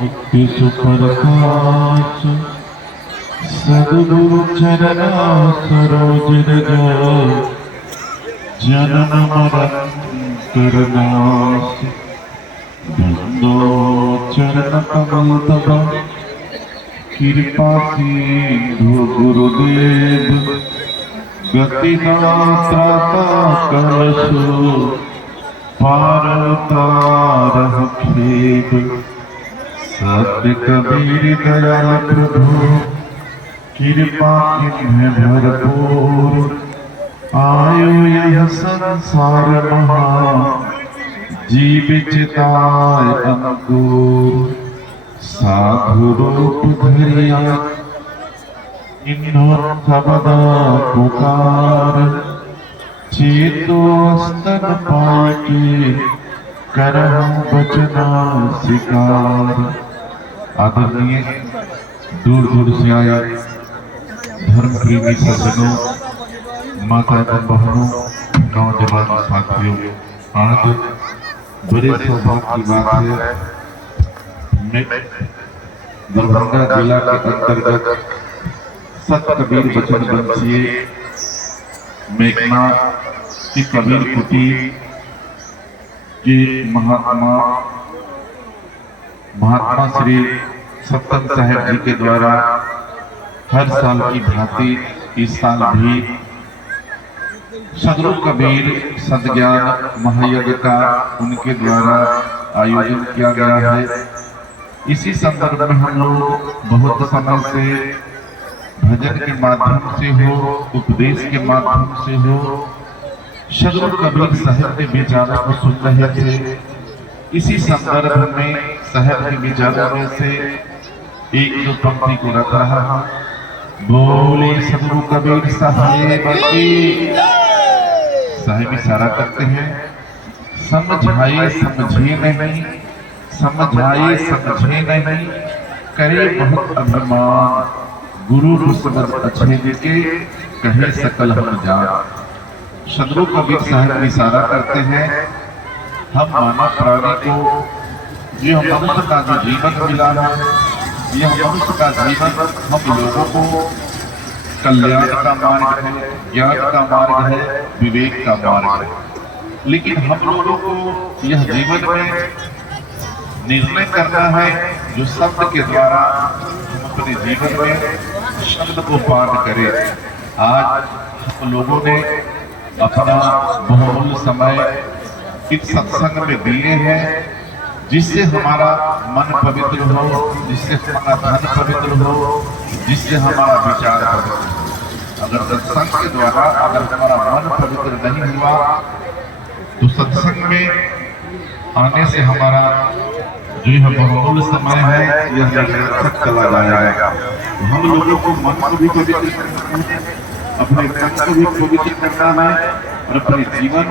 मुक्ति सुप्रकाश सद्गुरु चरणा सरोज रज जनन मरण करनाश बंदो चरण कमल तब कृपा सिंधु गुरुदेव गति दाता कलशु पार तारह खेद सत्य कबीर दयाल प्रभु कृपा किन्ह भरपूर आयो यह संसार महा जीव चिताय अंकुर साधु रूप धरिया इन्हों सबदा पुकार चेतो स्तन पाके करहु बचना शिकार। आदरणीय दूर दूर से आए धर्म प्रेमी सज्जनों, माता बहनों, नौजवान साथियों, आज बड़े सौभाग्य की बात है, मैं दरभंगा जिला के अंतर्गत सत कबीर वचन वंशीय मेघना की कबीर कुटीर के महात्मा श्री सत्संग साहेब जी के द्वारा हर साल की भांति इस साल भी सदगुरु कबीर सद्ज्ञान महायज्ञ का उनके द्वारा आयोजन किया गया है। इसी संदर्भ में हम लोग बहुत समय से भजन के माध्यम से हो, उपदेश के माध्यम से हो, सद्गुरु कबीर साहब के विचारों को सुन रहे थे। इसी संदर्भ में साहब के विचारों में से एक दो पंक्ति को रख रहा हूं। बोले सद्गुरु कबीर साहब की। साहब इशारा करते हैं, समझाए समझे नहीं, समझाए समझे नहीं, करे बहुत अभिमान, गुरु को समझ अच्छे देके कहे सकल हम जान। सद्गुरु कबीर साहब इशारा करते हैं, हम मानव प्राणी को ये मनुष्य का जो जीवन मिला है, यह मनुष्य का जीवन हम लोगों को कल्याण का मार्ग है, ज्ञान का मार्ग है, विवेक का मार्ग है। लेकिन हम लोगों को यह जीवन में निर्णय करना है जो शब्द के द्वारा हम अपने जीवन में शब्द को पाठ करें। आज हम लोगों ने अपना बहुमूल्य समय इस सत्संग में दिए हैं, जिससे हमारा मन पवित्र हो, जिससे हमारा धन पवित्र हो, जिससे हमारा विचार पवित्र हो। अगर सत्संग के द्वारा अगर हमारा मन पवित्र नहीं हुआ तो सत्संग में आने से हमारा जो यह बहुमूल्य समय है यह निरर्थक चला जाएगा। तो हम लोगों को मन को भी पवित्र करना है, अपने तन को भी पवित्र करना है और अपने जीवन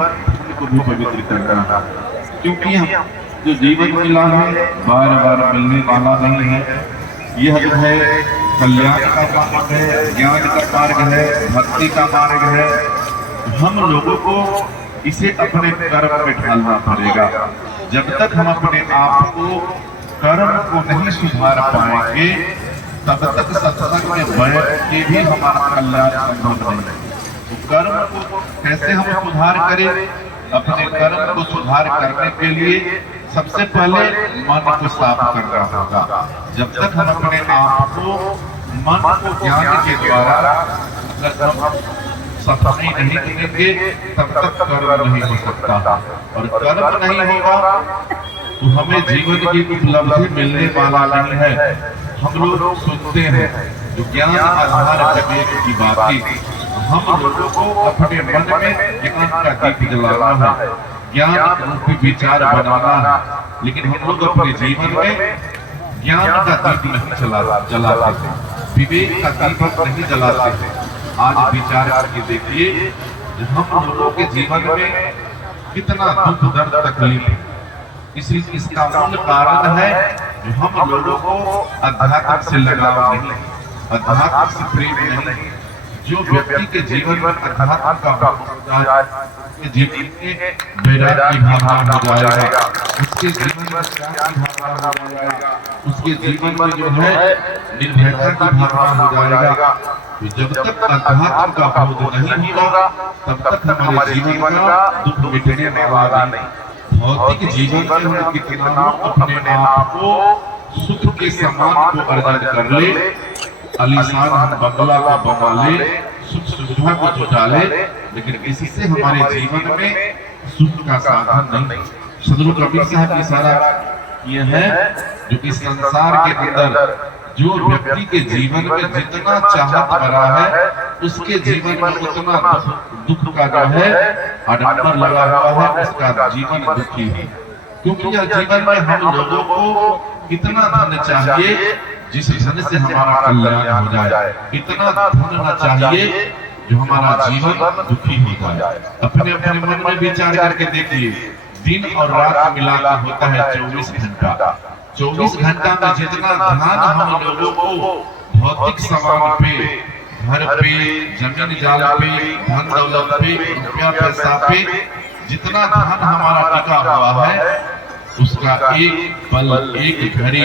को भी पवित्र करना है, क्योंकि हम जो जीवन मिला है बार बार मिलने वाला नहीं है। यह जो है कल्याण का मार्ग है, ज्ञान का मार्ग है, भक्ति का मार्ग है। हम लोगों को इसे अपने कर्म में ढालना पड़ेगा। जब तक हम अपने आप को कर्म को नहीं सुधार पाएंगे तब तक सत्संग में बैठ के भी हमारा कल्याण संभव नहीं। तो कर्म को कैसे हम सुधार करें? अपने कर्म को सुधार करने के लिए सबसे पहले मन को साफ करना होगा। जब तक हम अपने आप को मन को ज्ञान के द्वारा सफाई नहीं करेंगे तब तक कर्म नहीं हो सकता, और कर्म नहीं होगा तो हमें जीवन की उपलब्धि मिलने वाला नहीं है। हम लोग सुनते हैं जो ज्ञान आधार विवेक की बातें, हम लोगों को अपने मन में ज्ञान का दीप जलाना है, ज्ञान रूपी विचार बनाना है। लेकिन हम लोग अपने जीवन में ज्ञान का दीप नहीं जलाते, विवेक का दीपक नहीं जलाते। आज विचार करके देखिए हम लोगों के जीवन में कितना दुख दर्द तकलीफ है। इसका मूल कारण है जो हम लोगों को अध्यात्म से लगाव नहीं, अध्यात्म से प्रेम नहीं। जो व्यक्ति के जीवन में अध्यात्म का जीवन में वैराग्य की भावना हो जाएगा, उसके जीवन में त्याग की भावना हो जाएगा, उसके जीवन में जो है निर्भयता की भावना हो जाएगा। तो जब तक अध्यात्म का बोध नहीं होगा तब तक हमारे जीवन का दुख मिटने वाला नहीं। भौतिक जीवन में हम कितना अपने आप को सुख के समान को अर्जन कर ले, आलीशान बंगला को बना ले, सुख सुविधा को जुटा ले, लेकिन इससे हमारे जीवन में सुख का साधन नहीं। सदगुरु कबीर साहब ने सारा किए हैं जो इस संसार के अंदर जो व्यक्ति के जीवन में जितना चाहत भरा है उसके जीवन में उतना दुख का जो है आडंबर लगा हुआ है, उसका जीवन दुखी है। क्योंकि यह जीवन में हम लोगों को कितना धन चाहिए जिस धन से हमारा कल्याण हो जाए, इतना धन न चाहिए जो हमारा जीवन दुखी हो जाए। अपने अपने मन में विचार करके देखिए, दिन और रात मिलाकर होता है 24 घंटा। 24 घंटा में जितना ध्यान हम लोगों को भौतिक सामान पे, घर पे, जमीन जाल पे, धन दौलत पे, रुपया पैसा पे जितना ध्यान हमारा टिका हुआ है उसका एक पल एक घड़ी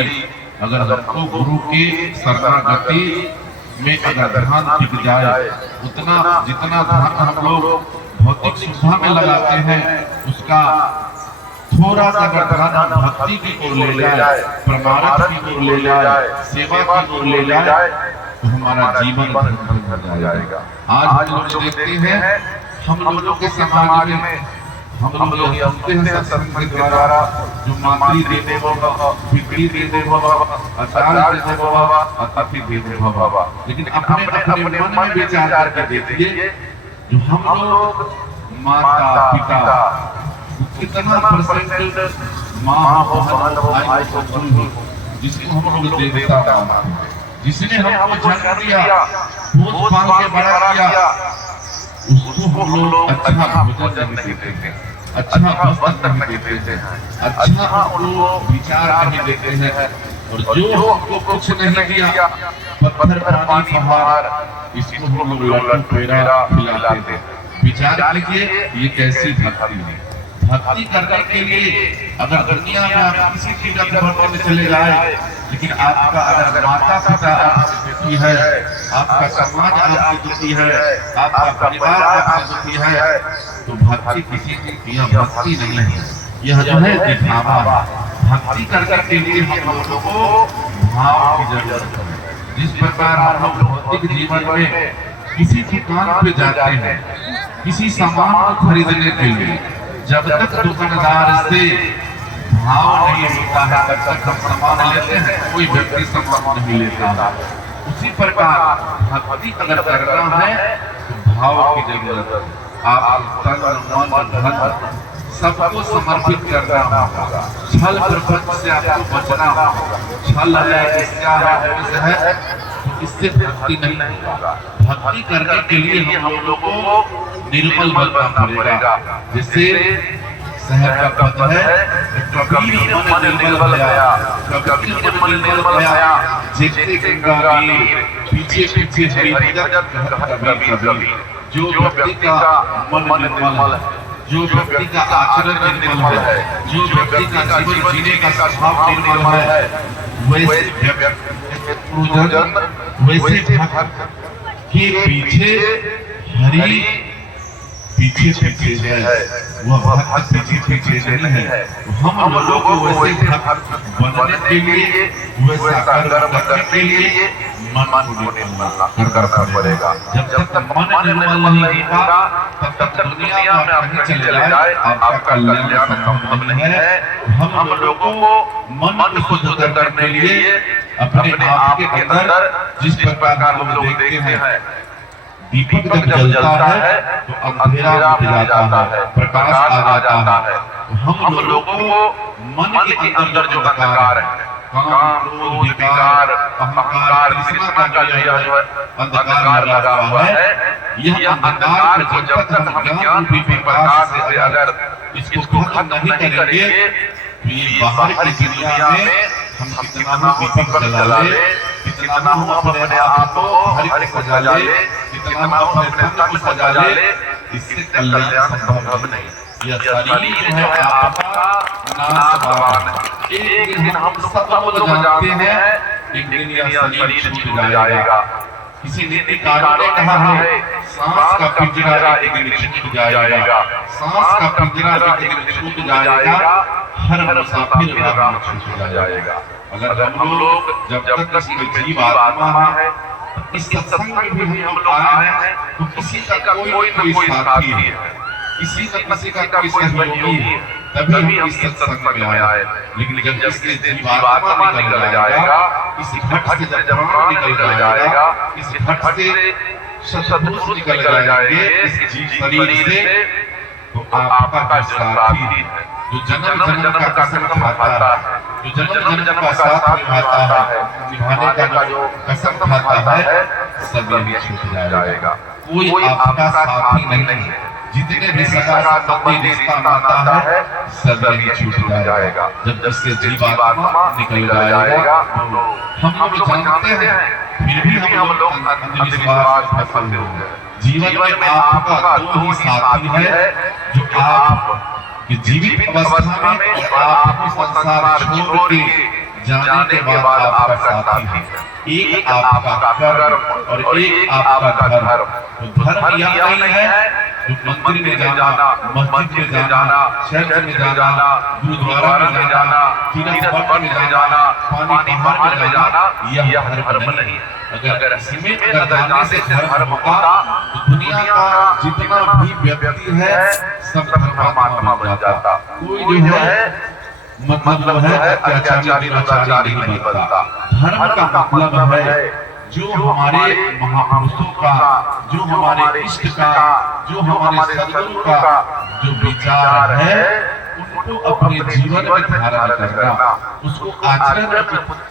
अगर हमको गुरु के शरणागति में अगर ध्यान टिक जाए, उतना जितना ध्यान हम लोग भौतिक सुविधा में लगाते हैं उसका थोड़ा सा अगर ध्यान भक्ति की ओर ले जाए, परमार्थ की ओर ले जाए, सेवा की ओर ले जाए तो हमारा जीवन धन्य हो जाएगा। आज हम लोग देखते हैं हम लोगों के समाज में हम लोग यह सुनते हैं सत्संग के द्वारा जो मातृ देवो भव, पितृ देवो भव, आचार्य देवो भव, अतिथि देवो भव, लेकिन अपने अपने मन में विचार करके देखिए जो हम लोग माता पिता कितना परसेंट माँ बहन भाई बहन जिसको हम लोग देवता मानते हैं, जिसने हमको जन्म दिया, पोस पाल के बड़ा किया, उसको हम लोग अच्छा भोजन नहीं देते, अच्छा वस्त्र नहीं देते हैं, अच्छा उनको विचार नहीं देते हैं, और जो हमको कुछ नहीं दिया पत्थर पानी पहाड़ इसको हम लोग लड्डू पेड़ा खिलाते हैं। विचार कीजिए ये कैसी भक्ति है। भक्ति करने के लिए अगर दुनिया में आप किसी की रखवाली में चले जाए, लेकिन आपका अगर माता पिता आपसे दुखी है, आपका समाज आपसे दुखी है, आपका परिवार आपसे दुखी है, तो भक्ति किसी की यह भक्ति नहीं है, यह जो है दिखावा। भक्ति करने के लिए हम लोगों को भाव की जरूरत है। जिस प्रकार हम लोग भौतिक जीवन में किसी दुकान पे जाते हैं किसी सामान को खरीदने के लिए, जब तक दुकानदार से भाव नहीं होता है तब तक हम सामान लेते हैं, कोई व्यक्ति सामान नहीं लेता है। उसी प्रकार भक्ति अगर करना है तो भाव की जरूरत है। आप तन मन धन सबको समर्पित करना होगा। छल प्रपंच से आपको बचना होगा। छल है, ईर्ष्या है, तो इससे भक्ति नहीं होगा। भक्ति करने के लिए हम लोगों को निर्मल बनना पड़ेगा। जैसे शहर का पद है, कबीर मन निर्मल गया, कबीर मन निर्मल गया, जेते गंगा नीर, पीछे पीछे हरिभजन कबीर कबीर। जो व्यक्ति का मन निर्मल है, जो व्यक्ति का आचरण निर्मल है, जो व्यक्ति का जीवन जीने का स्वभाव निर्मल है, वैसे भक्त के पीछे हरि पीछे पीछे है, वह भक्त पीछे पीछे नहीं है। हम लोगों को वैसे भक्त बनने के लिए, वैसा कर्म करने के लिए मन को निर्मल करना पड़ेगा। जब तक मन निर्मल नहीं होगा तब तक दुनिया में आप कहीं चले जाए आपका कल्याण संभव नहीं है। हम लोगों को मन को शुद्ध करने के लिए अपने आप के अंदर जिस प्रकार हम लोग देखते हैं दीपक जब जलता है तो अंधेरा मिट जाता है, प्रकाश आ जाता है। हम लोगों को मन के अंदर जो अंधकार है, काम क्रोध विकार अहंकार तृष्णा का जो अंधकार लगा हुआ है, यह अंधकार को जब तक हम ज्ञान रूपी प्रकाश से अगर इसको खत्म नहीं करेंगे तो ये बाहर की दुनिया में हम कितना दीपक जला ले, कितना हम अपने आप को हर एक सजा ले, कितना हम अपने तन को सजा ले, इससे कल्याण संभव नहीं। यह शरीर जो है आपका नाशवान है। एक दिन हम सब लोग जानते हैं, एक दिन यह शरीर छूट जाएगा। किसी नीतिकारों ने कहा है, सांस का पिंजरा एक दिन छूट जाएगा, सांस का पिंजरा एक दिन छूट जाएगा, हर मुसाफिर राह में छूट जाएगा। अगर हम लोग जब तक इसमें जीव आत्मा है, इस सत्संग में भी हम लोग आए हैं, तो किसी का कोई साथी है, किसी का कोई सहयोगी है, तभी हम इस सत्संग में आए। लेकिन जब इससे जीवात्मा निकल जाएगा, इस घट से जब प्राण निकल जाएगा, इस घट से सत्पुरुष निकल जाएंगे इस शरीर से, तो आपका जो साथी है, जो जन्म जन्म का कसम खाता है, जो जन्म जन्म का साथ निभाता है, निभाने का जो कसम खाता है, सब यही छूट जाएगा। कोई आपका साथी नहीं है। जितने भी सगा संबंधी रिश्ता नाता है, सब यही छूट जाएगा जब इससे जीवात्मा निकल जाएगा। हम लोग जानते हैं, फिर भी हम लोग अंधविश्वास में फंसे हुए हैं। जीवन में आपका दो ही साथी है, जो आप जीवित अवस्था में और आपको संसार छोड़ के जाने के बाद आपका साथी है। एक आपका कर्म और एक आपका धर्म। तो धर्म यह नहीं है जो मंदिर में जाना, मस्जिद में जाना, चर्च में जाना, गुरुद्वारा में जाना, तीर्थ में जाना, पानी पहाड़ में जाना, यह धर्म नहीं। अगर इसमें जाने से धर्म होता, तो दुनिया का जितना भी व्यक्ति है सब धर्मात्मा बन जाता। कोई जो है मतलब है अत्याचारी दुराचारी नहीं बनता। धर्म का मतलब है जो हमारे महापुरुषों का, जो हमारे इष्ट का, जो हमारे सद्गुरु का जो विचार है, उनको अपने जीवन में धारण करना, उसको आचरण में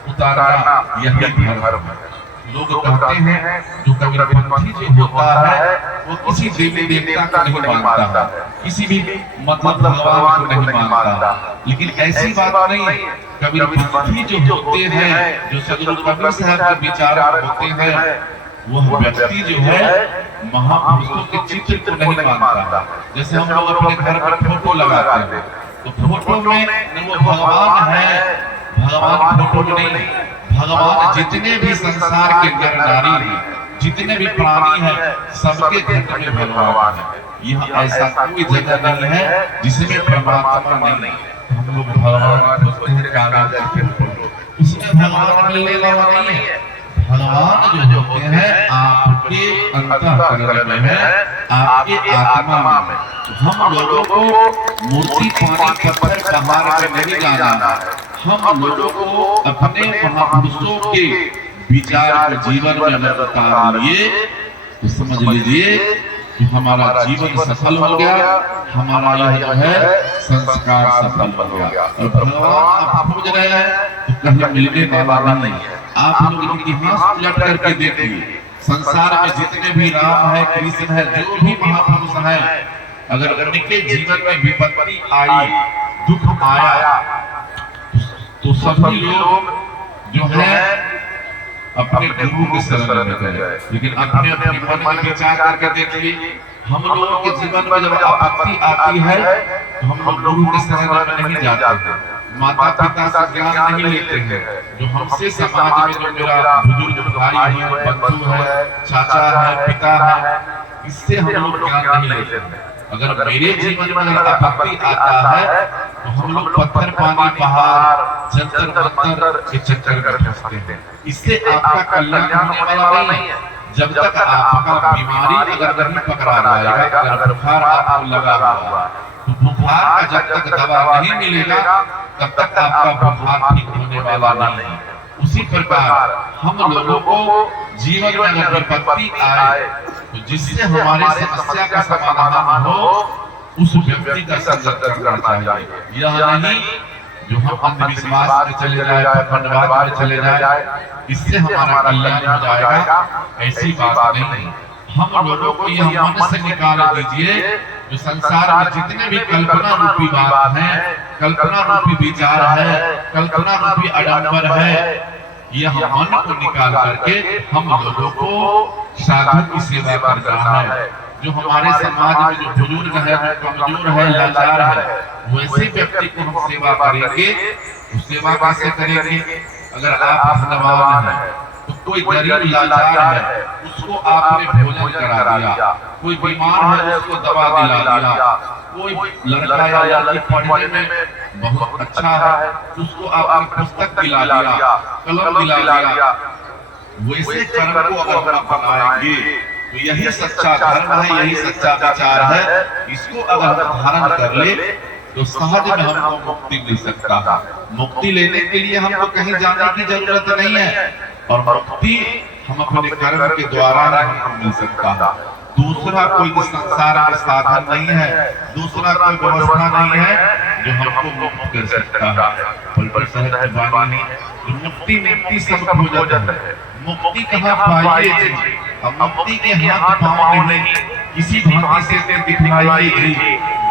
उतारना, यही धर्म है। लोग कहते हैं जो कबीरपंथी जो होता है वो किसी देवी देवता को नहीं मानता है, किसी भी मतलब भगवान को नहीं मानता, लेकिन ऐसी बात नहीं है। कबीरपंथी जो होते हैं, जो सदगुरु कबीर साहब के विचार होते हैं, वह व्यक्ति जो है महापुरुषों के चित्र को नहीं मानता। जैसे हम लोग अपने घर पर फोटो लगाते हैं, तो फोटो में वो भगवान है, भगवान फोटो में नहीं। भगवान जितने भी संसार के नर नारी हैं, जितने भी प्राणी हैं, सबके घट में भगवान है। यह ऐसा कोई जगह नहीं है जिसमें परमात्मा नहीं। हम लोग भगवान खोजते हैं कागज पे, उसमें भगवान मिलने वाला नहीं है। भगवान जो होते हैं आपके अंतःकरण में है, आपके आत्मा में। हम लोगों को मूर्ति पानी पत्थर पहाड़ में नहीं जाना है। हम लोगों को अपने महापुरुषों के विचार को जीवन में अगर उतार लिए तो समझ लीजिए कि हमारा जीवन सफल हो गया, हमारा यह जो है संस्कार सफल हो गया। और भगवान आप खोज रहे हैं तो कहीं मिलने वाला नहीं है। आप लोग इतिहास उलट करके देखिए, संसार में जितने भी राम है, कृष्ण है, जो भी महापुरुष है, अगर उनके जीवन में विपत्ति आई, दुख आया, तो सभी लोग जो है अपने गुरु के शरण में गए। लेकिन अपने अपने मन में विचार करके देखिए, हम लोगों के जीवन में जब आपत्ति आती है तो हम लोग गुरु के शरण में नहीं जाते, माता पिता से ज्ञान नहीं लेते हैं। जो हमसे समाज में जो मेरा बुजुर्ग भाई है, बंधु है, चाचा है, पिता है, इससे हम लोग ज्ञान नहीं लेते। अगर मेरे जीवन में अगर आपत्ति आता है तो हम लोग पत्थर पानी पहाड़ जंतर मंतर के चक्कर में फंसते हैं। इससे आपका कल्याण होने वाला नहीं है। जब तक आपका बीमारी अगर नहीं पकड़ा जाएगा, अगर बुखार आपको लगा हुआ, तो बुखार का जब तक दवा नहीं मिलेगा तब तक आपका बुखार ठीक होने वाला नहीं। उसी प्रकार हम लोगों को जीवन में अगर विपत्ति आए तो जिससे हमारी समस्या का समाधान हो, उस व्यक्ति का संग करना चाहिए। यह नहीं जो हम अंधविश्वास में चले जाए, खंडवाद में चले जाए, इससे हमारा कल्याण हो जाएगा, ऐसी बात नहीं। हम लोगों को यह मन से निकाल दीजिए, जो संसार में जितने भी कल्पना रूपी बात है, कल्पना रूपी विचार है, कल्पना रूपी आडंबर है, यह मन को निकाल करके हम लोगों को साधु की सेवा करना है। जो हमारे समाज में जो बुजुर्ग है, जो कमजोर है, लाचार है, वैसे व्यक्ति को हम सेवा करेंगे। तो सेवा कैसे करेंगे? अगर आप धनवान हैं तो कोई गरीब लाचार है उसको आपने भोजन करा दिया, कोई बीमार है उसको दवा दिला दिया, कोई लड़का या लड़की पढ़ने में बहुत अच्छा है उसको आपने पुस्तक दिला दिया, कलम दिला दिया। वैसे कर्म को अगर हम अपनाएंगे तो यही सच्चा धर्म है, यही सच्चा विचार है। इसको अगर हम धारण कर ले तो सहज में हमको मुक्ति मिल सकता है। मुक्ति लेने के लिए हमको कहीं जाने की जरूरत नहीं है, और मुक्ति हम अपने कर्म के द्वारा हमको मिल सकता है। दूसरा कोई संसार में साधन नहीं है, दूसरा कोई व्यवस्था नहीं है जो हमको मुक्त कर सकता है। पर सहज वाणी मुक्ति मुक्ति सब हो जाता है। मुक्ति कहाँ पाइए जी? हम मुक्ति के हाथ पाँव नहीं, किसी भांति से दिखलाइए जी।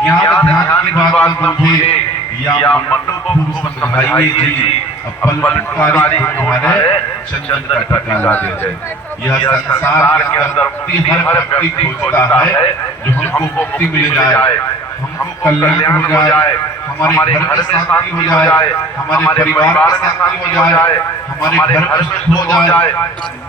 ज्ञान ध्यान की बात मुझे या मनो को समझाइए जी। पल पलटकारी तुम्हारे चंदन का टका दे जाए। यह संसार के अंदर मुक्ति हर व्यक्ति खोजता है, जो हमको मुक्ति मिल जाए, हमको कल्याण हो जाए, हमारे घर में शांति हो जाए, हमारे परिवार में शांति हो जाए, हमारे घर में सुख हो जाए।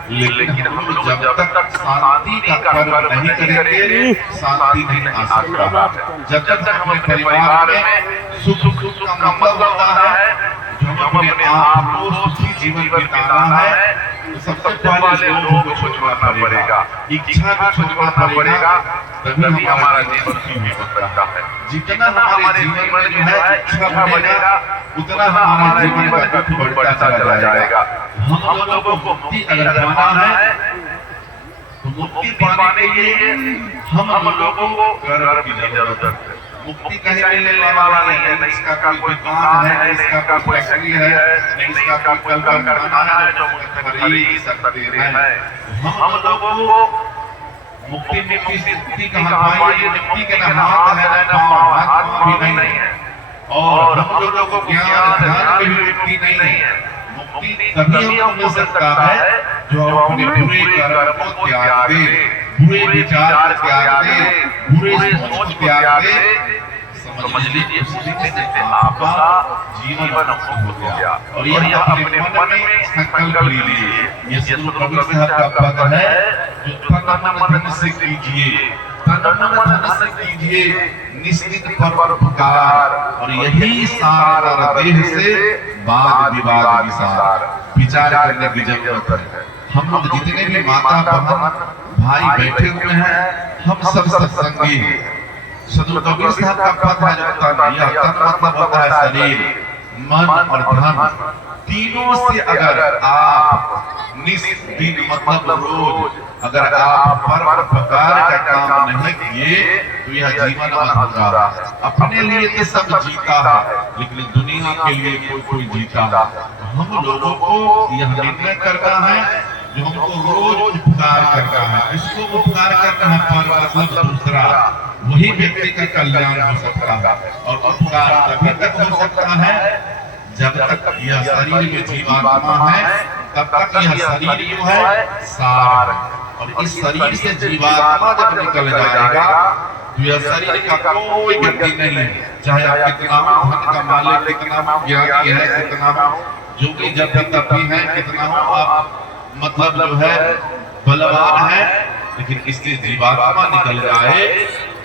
लेकिन हम लोग जब तक शांति का कर्म नहीं करेंगे शांति नहीं आ सकता। जब तक हमारे परिवार में सुख का मतलब होता है, जो हम अपने आप को सुखी जीवन बिताना है, तो सबसे पहले लोगों को छोड़ना पड़ेगा, इच्छा को छोड़ना पड़ेगा, तभी हमारा जीवन सुखी हो सकता है। जितना हमारे जीवन में जो है इच्छा बढ़ेगा उतना हमारा जीवन का दुख बढ़ता चला जाएगा। हम लोगों को मुक्ति अगर पाना है तो मुक्ति पाने के लिए हम लोगों को कर्म की जरूरत है। मुक्ति कहीं मिलने वाला नहीं है, न इसका कोई दुकान है, न इसका कोई फैक्ट्री है, न इसका कोई कारखाना है जो खरीद सकते हैं। हम लोगों को मुक्ति मुक्ति से मुक्ति कहाँ पाएंगे? मुक्ति के ना हाथ है ना पाँव, हाथ भी नहीं है, और हम लोगों को ज्ञान ध्यान में भी मुक्ति नहीं है। मुक्ति तभी हमको मिल सकता है जो अपने बुरे कर्म को त्याग दे, बुरे विचार को त्याग दे, बुरे सोच को त्याग दे। समझ लीजिए उसी से आपका जीवन मुक्त हो गया। और यह अपने मन में संकल्प लीजिए, ये सुनो कबीर साहब का पद है, जो तन मन धन से कीजिए, तन मन धन से कीजिए निश्चित परोपकार, और यही सारा देह से वाद विवाद विसार। विचार करने की जरूरत है। हम लोग जितने भी माता बहन भाई बैठे हुए हैं, हम सब सत्संगी हैं। सदगुरु कबीर साहब का पद है जो तन, यह तन मतलब होता है शरीर, मन और धन। तीनों से अगर आप निस्दिन मतलब रोज अगर आप परोपकार का काम नहीं किए तो यह जीवन अधूरा है। अपने लिए तो सब जीता है, लेकिन दुनिया के लिए कोई जीता है। हम लोगों को यह निर्णय करना है जो हमको रोज उपकार करना है। इसको उपकार करना है पर मतलब दूसरा, वही व्यक्ति का कल्याण हो सकता है। और उपकार तभी तक हो सकता है जब तक यह शरीर में जीवात्मा है, तब तक यह शरीर जो है सार है। और इस शरीर से जीवात्मा जब निकल जाएगा तो यह शरीर का कोई गति नहीं है। चाहे आप कितना धन का मालिक, कितना ज्ञानी है, कितना जो कि जब तक है, कितना आप मतलब जो है बलवान है, लेकिन इससे जीवात्मा निकल जाए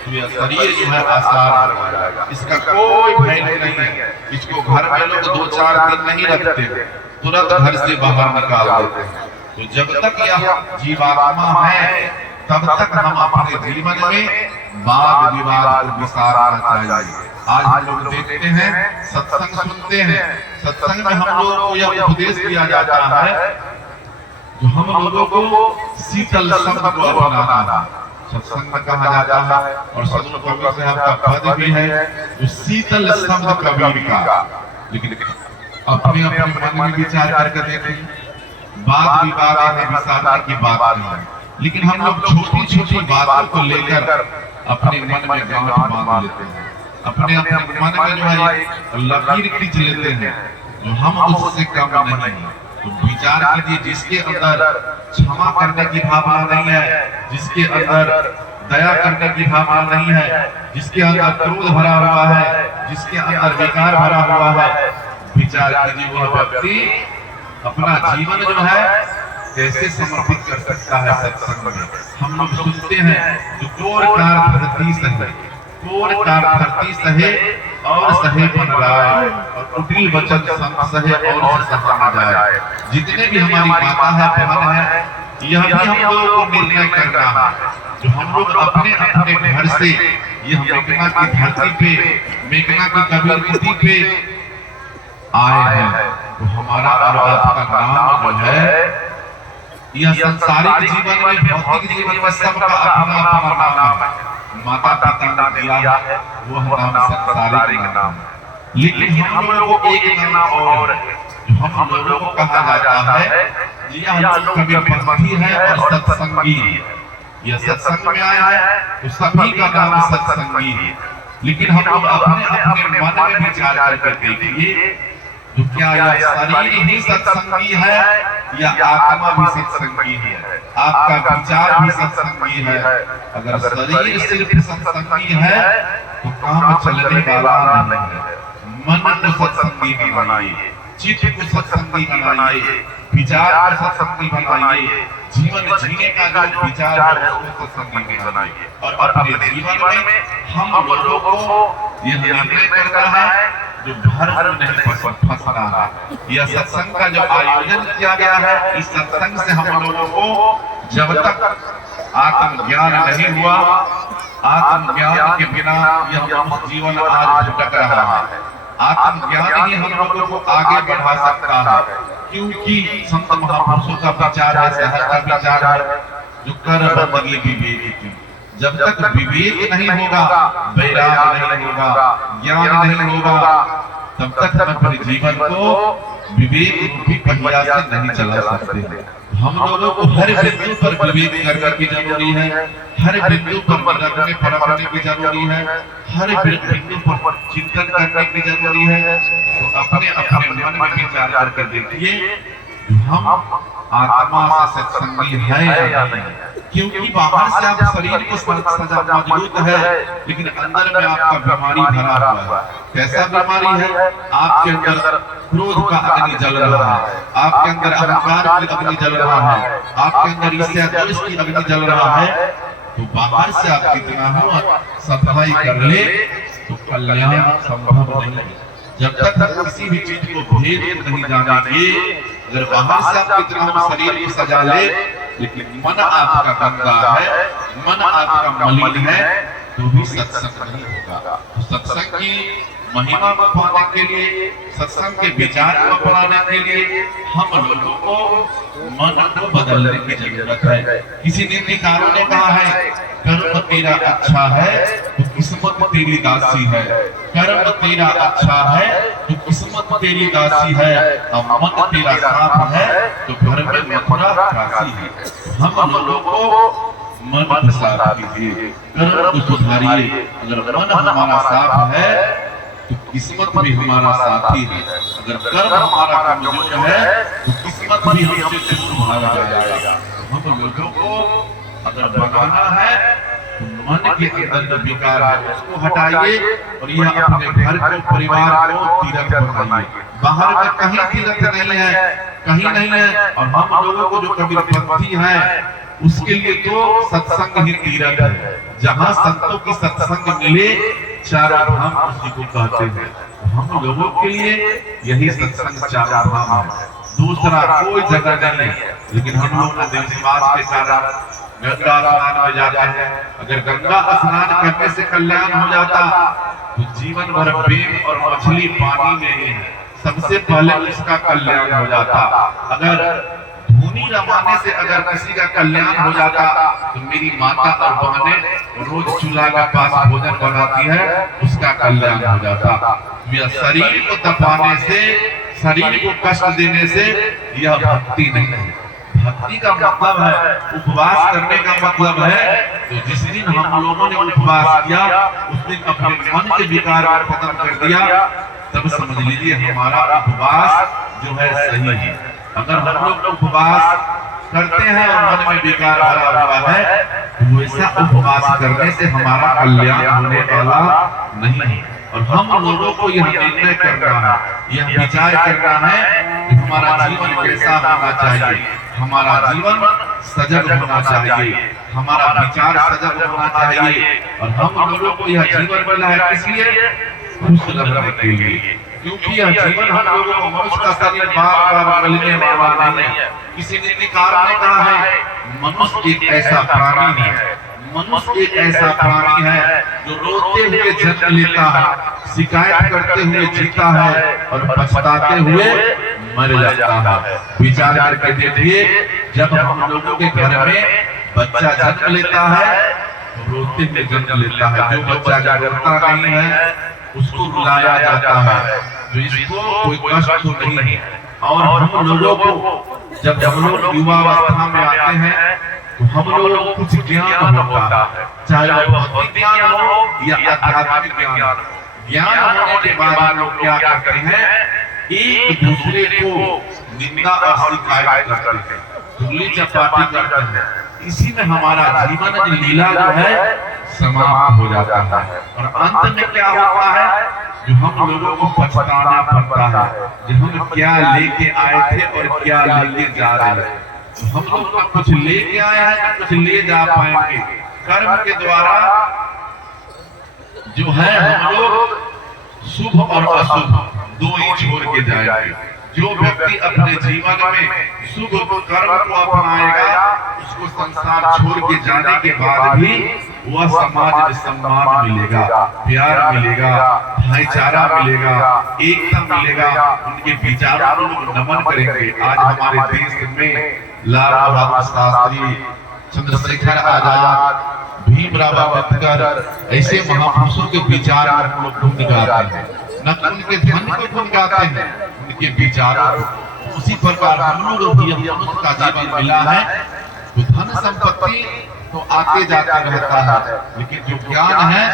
तो यह शरीर जो है आसार हो जाएगा। इसका कोई वैल्यू नहीं है। इसको घर में लोग 2-4 दिन नहीं रखते, तुरंत घर से बाहर निकाल देते हैं। तो जब तक यह जीवात्मा है तब तक हम अपने जीवन में वाद विवाद को विसारना चाहिए। आज हम लोग देखते हैं, सत्संग सुनते हैं, सत्संग में हम लोगों को यह उपदेश दिया जाता है जो हम लोगों को शीतल शब्द को अपनाना सत्संग में कहा जाता है। और सदगुरु कबीर साहब का पद भी है जो शीतल शब्द कबीर का। लेकिन अपने अपने मन में विचार करके देखें, वाद विवाद में विसारने की बात नहीं है, लेकिन हम लोग छोटी छोटी बातों को लेकर अपने मन में गांठ बांध लेते हैं, अपने अपने मन में जो है लकीर खींच लेते हैं जो हम उससे कम नहीं है। तो विचार कीजिए, जिसके अंदर क्षमा करने की भावना नहीं है, जिसके अंदर दया करने की भावना नहीं है, जिसके अंदर क्रोध भरा हुआ है, जिसके अंदर विकार भरा हुआ है, विचार कीजिए वह व्यक्ति अपना जीवन जो है कैसे समर्पित कर सकता है सत्संग में। हम लोग सुनते हैं जो कोर कार धरती सहे, कोर कार धरती सहे और सहे बन राय, और कुटिल वचन संत सहे और सहा न जाए। जितने भी हमारी माता है, बहन है, यह भी हम लोगों को निर्णय करना है। जो हम लोग अपने अपने घर से यह मेघना की धरती पे, मेघना की कबीरपति पे आए हैं, तो हमारा और आपका नाम जो है यह संसारिक जीवन में, भौतिक जीवन में सबका अपना अपना नाम है। माता पिता ने दिया है वह नाम संसारिक नाम, लेकिन हम लोगों को एक नाम और है जो हम लोगों को कहा जाता है, यह कबीरपंथी है और सत्संगी है। यह सत्संग में आया है तो सभी का नाम सत्संगी है। लेकिन हम लोग अपने अपने मन में विचार करके देखिए, तो क्या यह शरीर ही सत्संगी है या आत्मा भी सत्संगी है, आपका विचार भी सत्संगी है? अगर शरीर सिर्फ सत्संगी है तो काम चलने वाला नहीं है। मन को सत्संगी बनाइए, चित्त को सत्संगी बनाइए, विचार को सत्संगी बनाइए, जीवन जीने का जो विचार है उसको सत्संगी बनाइए। और अपने जीवन में हम लोगों को यह निर्णय करना है जो भर नहीं फंसना है। यह सत्संग का जो आयोजन किया गया है, इस सत्संग से हम लोगों को जब तक आत्मज्ञान नहीं हुआ, आत्मज्ञान के बिना यह जीवन आज भटक रहा है। आत्मज्ञान ही हम लोगों को आगे बढ़ा सकता है, क्योंकि संत महापुरुषों का विचार है, शहर का विचार है, जो कर बदले विवेक की। जब तक विवेक नहीं होगा, वैराग नहीं होगा, ज्ञान नहीं होगा, तब तक हम अपने जीवन को विवेक रूपी पहिया से नहीं चला सकते। हम लोगों को हर बिंदु पर विवेक करने की जरूरी है, हर बिंदु पर रखने परखने की जरूरी है, हर बिंदु पर चिंतन करने की जरूरी है। तो अपने अपने मन में विचार करके देखिए हम आत्मा से सत्संगी है या नहीं। क्योंकि बाहर से आप शरीर को सजा मजबूत है, लेकिन अंदर में आपका बीमारी भरा हुआ है। कैसा बीमारी है? आपके अंदर क्रोध का अग्नि जल रहा है, आपके अंदर अहंकार की अग्नि जल रहा है, आपके अंदर ईर्ष्या द्वेष की अग्नि जल रहा है। तो बाहर से आप कितना हो सफाई कर ले तो कल्याण संभव नहीं है। जब तक किसी भी चीज को भेद नहीं जानेंगे, अगर बाहर से आप कितना हो शरीर को सजा ले, लेकिन मन आपका गंदा है, मन आपका मलिन है, तो भी सत्संग नहीं होगा। तो सत्संग की महिमा को पाने के लिए, सत्संग के विचार को अपनाने के लिए हम लोगों को मन को बदलने की जरूरत है। किसी नीतिकारों ने कहा है, कर्म तेरा अच्छा है तो किस्मत तेरी दासी है, कर्म तेरा अच्छा है तो किस्मत तेरी दासी है, और मन तेरा साफ है तो घर में मथुरा काशी है। हम लोगों को मन को साफ कीजिए, कर्म को सुधारिए। अगर मन हमारा साफ है तो किस्मत भी हमारा साथी है। अगर कर्म हमारा कमजोर है तो किस्मत भी हमसे दूर भाग जाएगा। हम लोगों को अगर बनाना है तो मन के अंदर जो विकार है उसको हटाइए, और यह अपने घर को, परिवार को तीरथ बनाइए। बाहर में कहीं तीरथ नहीं है, कहीं नहीं है। और हम लोगों को जो कबीरपंथी है उसके लिए तो सत्संग ही तीरथ है। जहाँ संतों की सत्संग मिले, चार धाम उसी को कहते हैं। हम लोगों के लिए यही सत्संग चार धाम है, दूसरा कोई जगह नहीं है। लेकिन हम लोग अंधविश्वास के कारण गंगा स्नान में जाते हैं। अगर गंगा स्नान करने से कल्याण हो जाता तो जीवन भर प्रेम और मछली पानी में ही है, सबसे पहले उसका कल्याण हो जाता। अगर धूनी रमाने से अगर किसी का कल्याण हो जाता तो मेरी माता और बहनें रोज चूल्हा के पास भोजन बनाती है, उसका कल्याण हो जाता। यह शरीर को तपाने से, शरीर को कष्ट देने से यह भक्ति नहीं है। भक्ति का मतलब है, उपवास करने का मतलब है। तो जिस दिन हम लोगों ने उपवास किया उस दिन अपने मन के विकार को खत्म कर दिया, तब समझ लीजिए हमारा उपवास जो है सही है। अगर हम लोग उपवास करते हैं और मन में विकार भरा हुआ है, तो वैसा उपवास करने से हमारा कल्याण होने वाला नहीं है। और हम लोगों को यह निर्णय करना है, यह विचार करना है कि हमारा जीवन कैसा होना चाहिए। हमारा जीवन सजग होना चाहिए, हमारा विचार सजग होना चाहिए। और हम लोगों को यह जीवन मिला है किस लिए? खुश रहने के लिए। क्योंकि यह जीवन हम लोगों को, मनुष्य का शरीर बार बार मिलने वाला नहीं है। किसी नीतिकार ने कहा है मनुष्य एक ऐसा प्राणी है, मनुष्य एक ऐसा प्राणी है जो रोते हुए जन्म लेता है, शिकायत करते हुए जीता है और पछताते हुए मर जाता है। विचार करके देखिए, जब हम लोगों के घर में बच्चा जन्म लेता है तो रोते हुए जन्म लेता है। जो बच्चा रोता नहीं है उसको रुलाया जाता है, तो इसको कोई कष्ट तो नहीं है। और हम लोगों को जब हम लोग युवावस्था में आते हैं तो हम लोगों को कुछ ज्ञान होता है, चाहे वह भौतिक ज्ञान हो या आध्यात्मिक ज्ञान। ज्ञान होने के बाद लोग क्या करते हैं? एक दूसरे को निंदा और शिकायत करते हैं, धूली चपाटी करते हैं। इसी में हमारा जीवन लीला जो है समाप्त हो जाता है। और अंत में क्या होता है? जो हम लोगों को पछताना पड़ता है कि हम क्या लेके आए थे और क्या लेके जा रहे हैं। तो हम लोग ना कुछ लेके आए हैं, कुछ ले जा पाएंगे। कर्म के द्वारा जो है हम लोग शुभ और अशुभ दो ही छोड़ के जाएंगे। जो व्यक्ति अपने जीवन में शुभ कर्म को अपनाएगा उसको संसार छोड़ के जाने के बाद भी वह समाज में सम्मान मिलेगा, प्यार मिलेगा, भाईचारा मिलेगा, एकता मिलेगा। उनके विचारों को नमन करेंगे। आज हमारे देश में लाल बहादुर शास्त्री, चंद्रशेखर आजाद, भीमराव अम्बेडकर ऐसे महापुरुषों के विचार हम लोग गुण गाते हैं, न उनके धन को गुण गाते हैं, उनके विचारों को। उसी प्रकार हम लोग भी मनुष्य का जीवन मिला है तो धन संपत्ति तो आते जाते रहता है, लेकिन जो ज्ञान है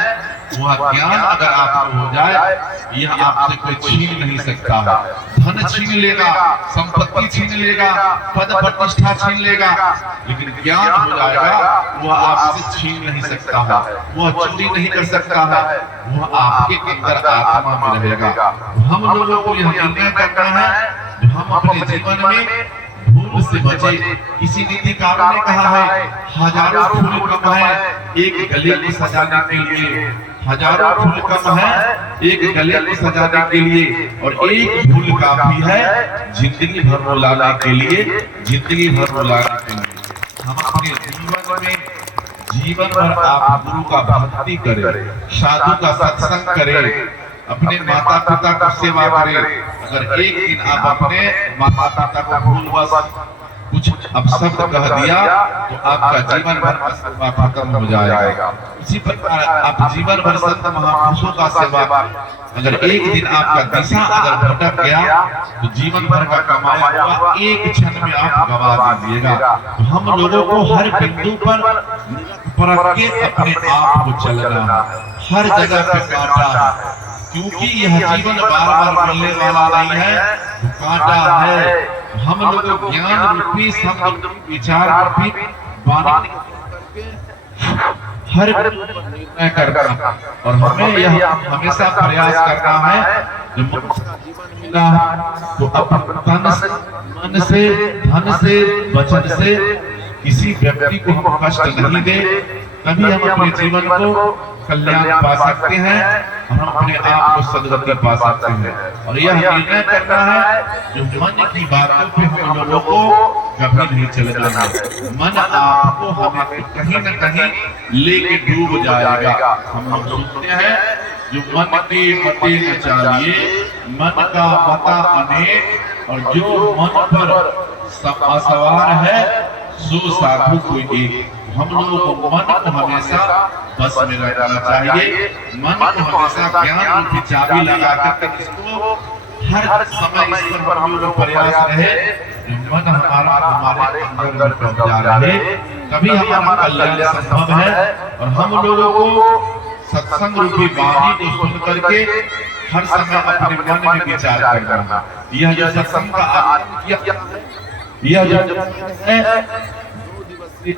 वह ज्ञान अगर आपको हो जाए यह आपसे कोई छीन नहीं सकता है। धन छीन लेगा, संपत्ति छीन लेगा, पद प्रतिष्ठा छीन लेगा, लेकिन ज्ञान हो जाएगा वह आपसे छीन नहीं सकता है, वह चोरी नहीं कर सकता है, वह आपके अंदर आत्मा में रहेगा। हम लोगों को यह निर्णय करना है कि हम अपने जीवन में भूल से बचे। किसी नीतिकार ने कहा है हजारों फूल कम है एक गले को सजाने के लिए, हजारों फूल कम है एक गले को सजाने के लिए, और एक फूल काफी है जिंदगी भर रुलाने के लिए, जिंदगी भर रुलाने के लिए। हम अपने जीवन भर आप गुरु का भक्ति करें, साधु का सत्संग करें, अपने माता पिता को सेवा करें। अगर एक दिन आप अपने माता पिता को भूलवश कुछ अपशब्द कह दिया तो आपका जीवन भर का सेवा खत्म हो जाएगा। उसी प्रकार आप जीवन भर संत महापुरुषों का सेवा, अगर एक दिन आपका दिशा अगर भटक गया तो जीवन भर का कमाया हुआ एक क्षण में आप गवा दीजिएगा। तो हम लोगों को हर बिंदु पर परख के अपने आप को चलना, हर जगह पे कांटा है, क्योंकि यह जीवन बार बार मिलने वाला नहीं है, तो कांटा है। हम लोग ज्ञान रूपी शब्द विचार रूपी वाणी हर निर्णय करना, और हमें यह हमेशा प्रयास करना है जो मनुष्य का जीवन मिला तो अपन तन से, मन से, धन से, वचन से किसी व्यक्ति को हम कष्ट नहीं दे, तभी हम अपने जीवन को कल्याण पा सकते हैं और हम अपने आप को सदगति पा सकते हैं। और यह निर्णय करना है जो मन की बातों पे हम लोगों को कभी नहीं चलना है। मन आपको हमें कहीं न कहीं लेके डूब जाएगा। हम लोग सुनते हैं जो मन के मते न चाहिए, मन का मता अनेक, और जो मन पर सवार है सो साधु कोई एक। हम लोगों को मन को हमेशा बस में रखना चाहिए, मन को हमेशा ज्ञान रूपी चाबी लगा कर इसको हर समय इस पर हम लोग प्रयास रहे, मन हमारे अंदर पहुंचा रहे, तभी हमारा कल्याण संभव है। और हम लोगों को सत्संग रूपी वाणी को सुन करके हर समय अपने मन में विचार करना। यह जो सत्संग का यह जो 2 दिवसीय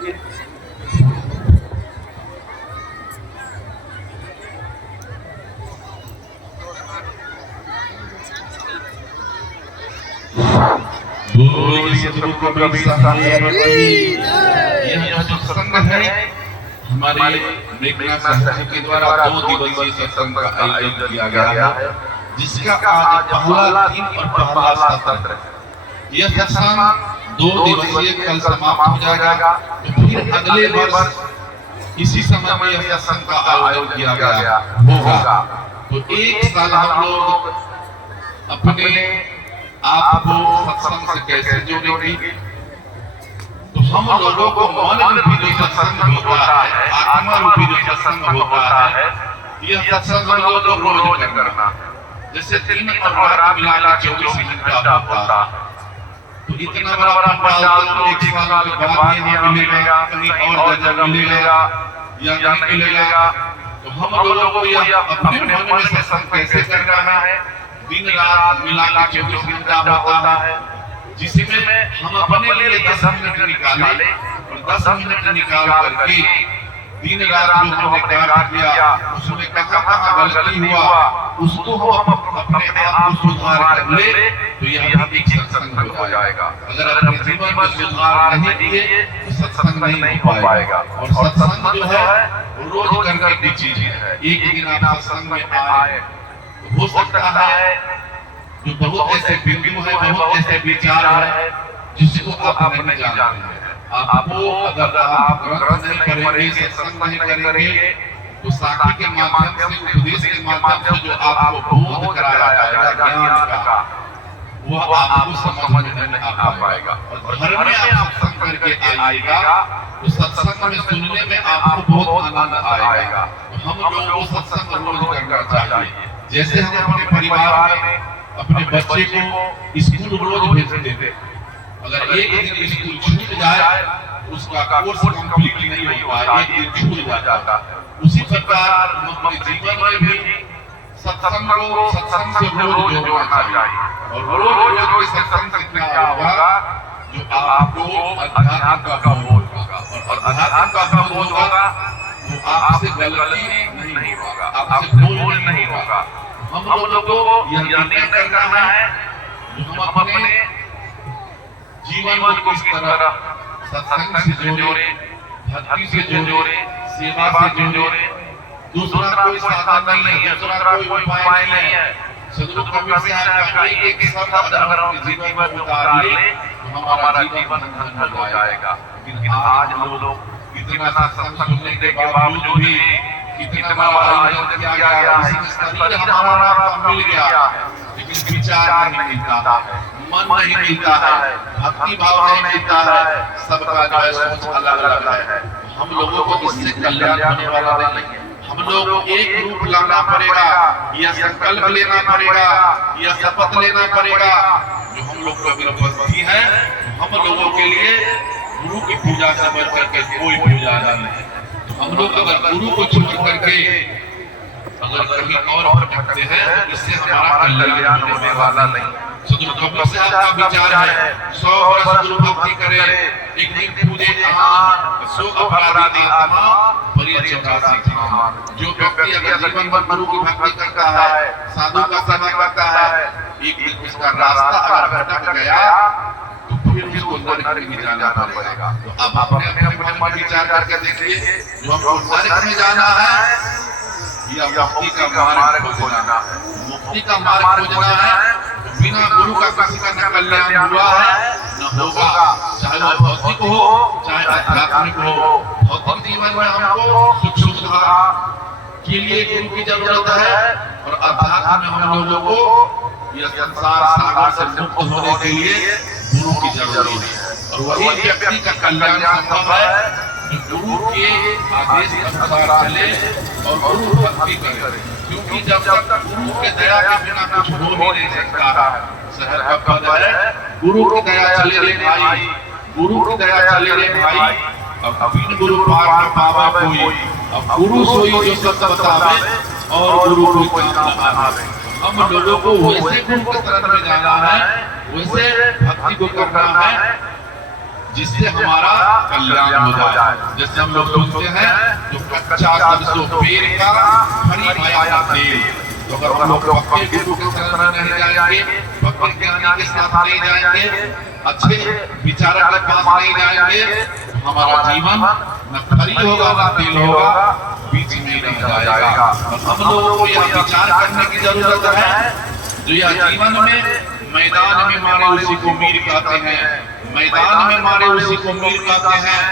यह जो सत्संग है हमारे मेघना साहब के द्वारा 2 दिवसीय सत्संग का आयोजन किया गया है, जिसका आज पहला दिन और पहला सत्र है। यह सत्संग 2 दिवसीय कल समाप्त हो जाएगा, तो फिर अगले वर्ष इसी समय में यह सत्संग का आयोजन किया गया होगा। तो एक साल हम लोग अपने आपको सत्संग से कैसे जोड़ेंगे? तो हम लोगों को मन रूपी जो सत्संग होता है, आत्मा रूपी जो सत्संग होता है, यह सत्संग हम लोग रोज करना। जैसे 3 और रात मिला 24 घंटा होता है, तो इतना बड़ा पंडाल तो एक साल के बाद यहाँ मिलेगा, कहीं और जगह मिलेगा या नहीं मिलेगा। तो हम लोगों को यह अपने मन में सत्संग कैसे करना है? दिन रात मिला 24 घंटा होता है, जिसमें हम अपने लिए 10 मिनट निकाले और 10 मिनट निकाल करके दिन रात जो हमने कार्य किया, उसमें कहाँ गलती हुआ उसको हम अपने आप को सुधार कर ले, तो यह एक सत्संग हो जाएगा। अगर अपने जीवन में सुधार नहीं किए तो सत्संग नहीं हो पाएगा। और सत्संग जो है रोज करने की चीज है। एक दिन आप सत्संग में आए, हो सकता है जो बहुत ऐसे बिंदु है, बहुत ऐसे विचार है जिसको आप नहीं जानते हैं। आपको अगर आप ग्रंथ नहीं पढ़ेंगे, सत्संग नहीं करेंगे, तो साखी के माध्यम से, उपदेश के माध्यम से जो आपको बोध कराया जाएगा ज्ञान का, वो आपको समझ में नहीं आ पाएगा। और घर में आप सत्संग करके आइएगा तो सत्संग में सुनने में आपको बहुत आनंद आएगा। तो हम लोगों को सत्संग रोज करना चाहिए। जैसे हम अपने परिवार में अपने बच्चे को स्कूल रोज भेजते थे, अगर एक दिन स्कूल छूट जाए उसका कोर्स कंप्लीट नहीं हो पाए, एक दिन छूट जाता है। उसी प्रकार अपने जीवन में भी सत्संग से रोज जोड़ना चाहिए। और रोज के सत्संग से क्या होगा? जो आपको अध्यात्म का बोध होगा, और अध्यात्म का बोध होगा तो आपसे गलती नहीं होगा, आपसे भूल नहीं होगा। हम लोगों को यह निर्णय करना है हम अपने जीवन को किस तरह सत्संग से जोड़े, भक्ति से जोड़े, सेवा से जोड़े। दूसरा कोई साधन नहीं है, दूसरा कोई उपाय नहीं है। सदगुरु कबीर साहब का एक शब्द अगर हम जीवन में उतार ले तो हमारा जीवन धन्य हो जाएगा। लेकिन आज हम लोग इतना सत्संग सुनने के बावजूद भी इतना बड़ा आयोजन किया गया, शरीर हमारा मिल गया है, लेकिन विचार नहीं मिलता है, मन नहीं मिलता है, भक्ति भाव नहीं मिलता है, सबका जो है सोच अलग अलग है। हम लोगों को इससे कल्याण होने वाला नहीं है। हम लोग को एक रूप लाना पड़ेगा, यह संकल्प लेना पड़ेगा, यह शपथ लेना पड़ेगा। जो हम लोग को उपस्थिति है, हम लोगों के लिए गुरु की पूजा से बढ़ करके कोई पूजा नहीं है। हम लोग अगर गुरु को छोड़ करके अगर कहीं और भटकते हैं तो इससे हमारा कल्याण होने वाला नहीं। सदगुरु कबीर साहब का विचार है 100 वर्ष गुरु भक्ति करे, एक दिन पूजे आन, 100 अपराधी आत्मा परिचय का सिखान। जो व्यक्ति अगर जीवन भर गुरु की भक्ति करता है, साधु का सेवा करता है, एक दिन उसका रास्ता अगर भटक गया तो फिर उसको नरक में जाना पड़ेगा। तो अब अपने मन में विचार करके देखिए, जो हमको नरक में जाना है या मुक्ति का मार्ग खोजना है। मुक्ति का मार्ग खोजना है तो बिना गुरु का किसी का न कल्याण हुआ है न होगा, चाहे वो भौतिक हो चाहे आध्यात्मिक हो। भौतिक जीवन में हमको सुख सुविधा के लिए गुरु की जरूरत है, और अध्यात्म में हम लोगों को यह संसार सागर से मुक्त होने के लिए गुरु की जरूरत है। और वही व्यक्ति का कल्याण संभव है जो गुरु के आदेश अनुसार चले और गुरु भक्ति करे। क्योंकि जब तक गुरु के दया के बिना कुछ हो ही नहीं सकता है। शहर का पद है, गुरु की दया चले रे भाई, गुरु की दया चले रे भाई। अब बिन गुरु पार न पावा कोई, अब गुरु सोई जो सत्य बतावे और गुरु कोई काम न आवे। हम लोगों को वैसे गुरु के शरण में जाना है, वैसे भक्ति को करना है जिससे हमारा कल्याण हो जाए। जैसे हम लोग सुनते हैं जो कच्चा सरसों पेड़ का हरी माया तेल, तो अगर हम लोग पक्के गुरु के शरण में नहीं जाएंगे, पक्के ज्ञानी के साथ नहीं जाएंगे, अच्छे विचारक के पास नहीं जाएंगे, हमारा जीवन न खरी होगा न तेल होगा, बीच में रह जाएगा। और हम लोगों को यह विचार करने की जरूरत है, जो यह जीवन में मैदान में मारे उसी को मीर कहते हैं, मैदान में मारे उसी को मीर कहते हैं,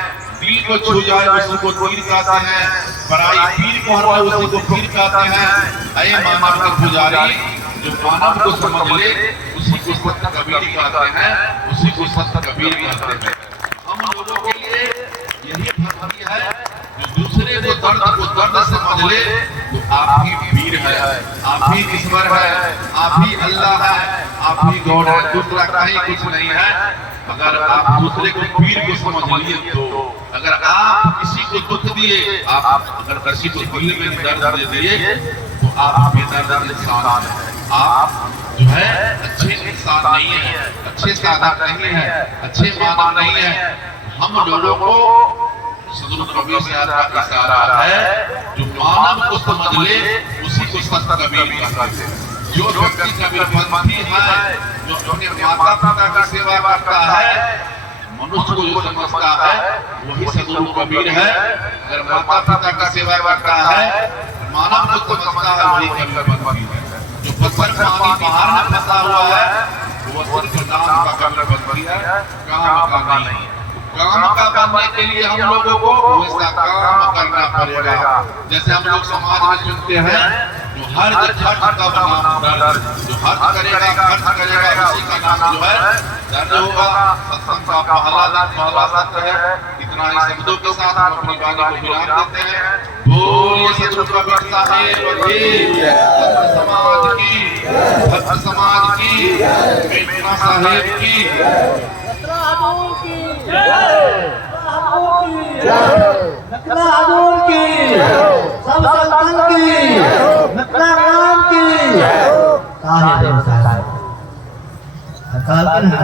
दिल को छू जाए उसी को तीर कहते हैं, पराई पीर को हटाए उसी को पीर कहते हैं। ऐ मानव के पुजारी, जो मानव को समझ ले उसी को सत्य कबीर कहते हैं, उसी को सत्य कबीर कहते हैं। हम लोगों के लिए यही भक्ति है, जो दूसरे को दर्द समझ ले, तो आप ही पीर है, आप ही ईश्वर है, आप ही अल्लाह है, आप ही गॉड है, दूसरा कहीं कुछ नहीं है। अगर आप दूसरे को पीर को समझ लिए, तो अगर आप किसी को दुख दिए, आप अगर किसी को दिल में दर्द दे दिए, तो आप बेदर्द इंसान है, आप जो है अच्छे इंसान नहीं है, अच्छे साधक नहीं है, अच्छे मानव नहीं है। हम लोगों को सदगुरु कबीर साहब का इशारा है, जो मानव को समझ ले उसी को सत्य कबीर कहते हैं। जो व्यक्ति कबीरपंथी है, जो अपने माता पिता की सेवा करता है, मनुष्य को जो समझता है वही सदगुरु कबीर है। अगर माता पिता की सेवा करता है, मानव को समझता है, वही कबीरपंथी है। जो पत्थर पानी बाहर में फंसा हुआ है, वो सिर्फ नाम का कबीरपंथी है, काम का नहीं। काम का बनने के लिए हम लोगों को वैसा काम करना पड़ेगा। जैसे हम लोग समाज में सुनते हैं, जो हर खर्च का नाम दर्द, जो खर्च करेगा उसी का नाम जो है दर्द होगा। सत्संग का पहला सत्य है। इतना ही शब्दों के साथ हम अपनी वाणी को विराम देते हैं। बोलिए सदगुरु कबीर साहिब की, समाज की, भक्त समाज की, मेमना साहिब की, नकला हजूर की, सब संतन की, नकला राम की, साहिब साहिब